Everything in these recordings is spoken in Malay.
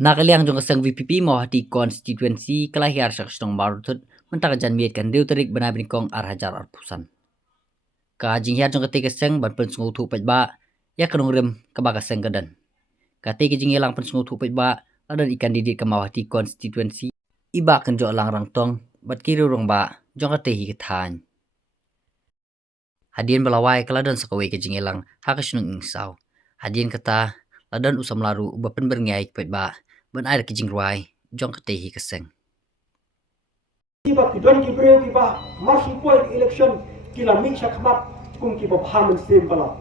Nakaliang jong kasang VPP mo hati constituency kalahir sa kastong marutut mentaka janmiet kan deu terik banabin kong arhajar arpusan. Ka jinghiar jong kate kasang ban pensungu tu ba ya kanong rem kabaka kasang gadan. Kate ke jinghilang pensungu tu ba adan ikan didit ke mawah hati constituency iba kan jo alang rang tong bat kiri rong ba jong kate hi kethan. Hadian balawai kaladan sakawe ke jinghilang hakasunung ingsau. Hadian kata ladan usam laru bapen berngiai ba ban air kijing ruai jong kate hi kasang. Kiba kidon kibreu kiba masih point election kila min syakmat kum kiba pahamen sim bala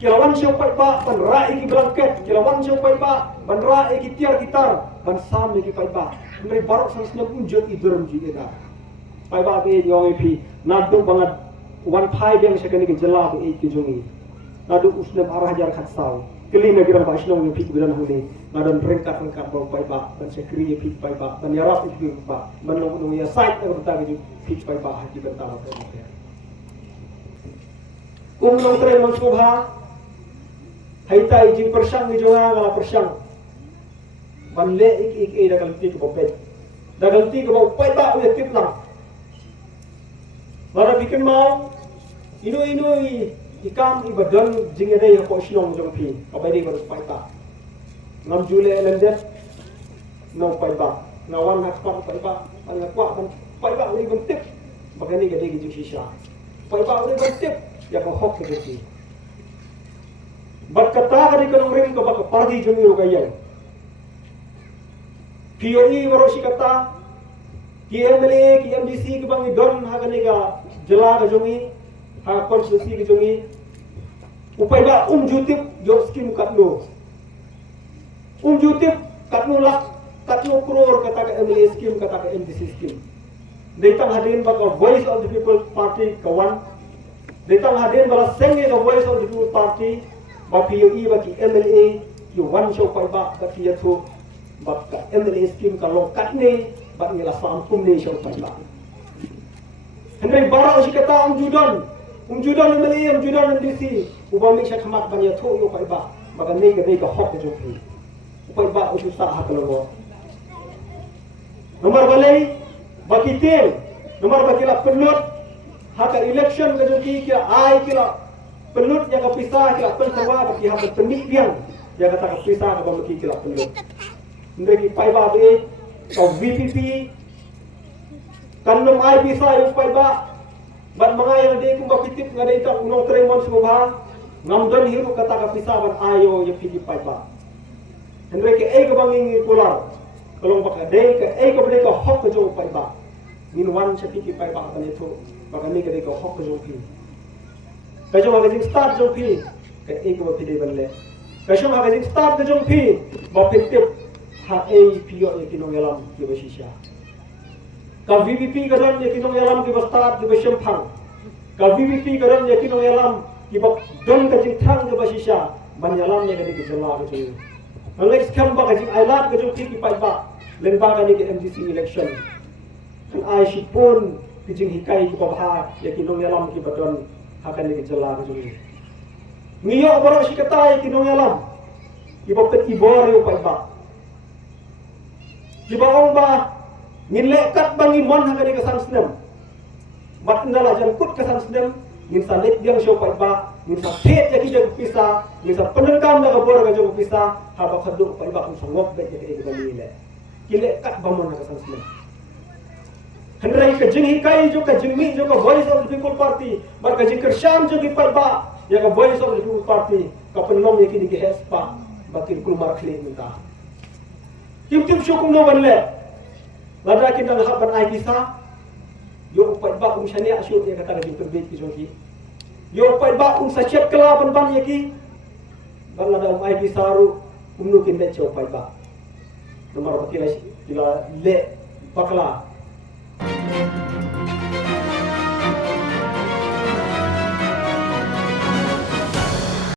kila wan syau pai ba ban rai ki blanket kila wan syau pai ba ban rai ki tiar gitar ban sam ki pai ba mere barok sans na unjut idurm ji eda pai ba be yong pi nadu bangat wan pai beng sekani ki jela bu e ki jongi nadu usnam arah jar khat saw keli na giram ba shnong ni pi bidan hudi nadan rengkat bau pai ba dan sekri pi pai ba dan yarap pi ba ban long ya site na berta ki pi pai ba haji bentala ko long tre mon subha hai tai jing persang ni jonga ngala persang ban le ik da galti ko pet da galti ko pai ba u tip lang lara bikin mau inu ikam ibadan jingere ko shlong jong pi abai ba pai ba ngam jule lende no pai ba ngawan hak pa pai ba ang kwa ban pai ba ni ban tip bagani gade gi shisha pai ba ni ban tip ya ko hok ke ti berkata kali kalau rim ke bak parti jumi rugaya POE warosi kata KMLA KMDC ke bang don hagane ga jela ga jumi ha konstitusi ke jumi upai ba jutip yo skim katlo jutip katlo lak katlo crore kata ke MLA skim kata ke MDC skim detang hadirin bak voice of the people party kawan detang hadirin bala senge the voice of the people party ba POE ba ki MLA ki wan show pai ba ka ki yato ba ka MLA skim ka lo katne ba ni la sam kum ne show pai ba hendai bara si kata judan MLA judan MDC ubami sha khamat ban yato yo pai ba ba ne ga dei ka hok jo pi pai ba usu sa ha kalo nomor balai ba ki tem nomor ba ki la penut haka election ga jo ki ai ki la pelut yang kepisah kila pensawa bagi hak penik biang yang kata kepisah ke bagi kila pelut ndeki pai ba be ko VPP kan nom ai pisah yu pai ba ban mangai yang de ku ba kitip ngade ta unong tremon subha ngam don hiru kata kepisah ban ayo ye pigi pai ba ndeki ai ko bangi pular kalau bak de ke ai ko de ko hok jo pai ba min wan chapiki pai ba kan itu bagani ke de ko hok jo pi Kajong magazine start jong pi ka ek ba pide banle kajong magazine start jong pi ba pitip ha ei pio e kinong yalam ki ba shisha ka VVP gadon e kinong yalam ki ba start ki ba shemphang ka VVP gadon e kinong yalam ki ba don ka jing thang ki ba shisha ban yalam ne ga ki jala ga chu ngai skam ba ka jing ailat ka jong pi ki pai ba len ba ga ni ki MDC election kan ai shipon ki jing hikai ki ba ha e kinong yalam ki ba don akan dikejelah ke ngiyo baru si katai kinong yalam iba pet ibor yo pai ba iba ong ba nilekat bangi mon akan dikesan snem bat ndala jan kut kesan snem min sa let biang show pai ba min sa pet yaki jag pisa min sa penengkam da bor ga jag pisa ha ba khadu pai ba kum sangok bet yaki ga ni le kile kat bamon kesan snem Hendrai ke jing hikai jo ka jingmi jo ka voice of the people party bar ka jing kersham jo ki parba ya ka voice of the people party ka penlong ye ki di hespa bakir kulmar khle minta tim shukum no banle lada kin dang haban ai kisa yo pai ba um shani asyu ye kata jing terbit ki jo ki yo pai ba um sachet kala ban ye ki ban lada um ai kisa ru umnu kin de cho pai ba nomor bakila le bakla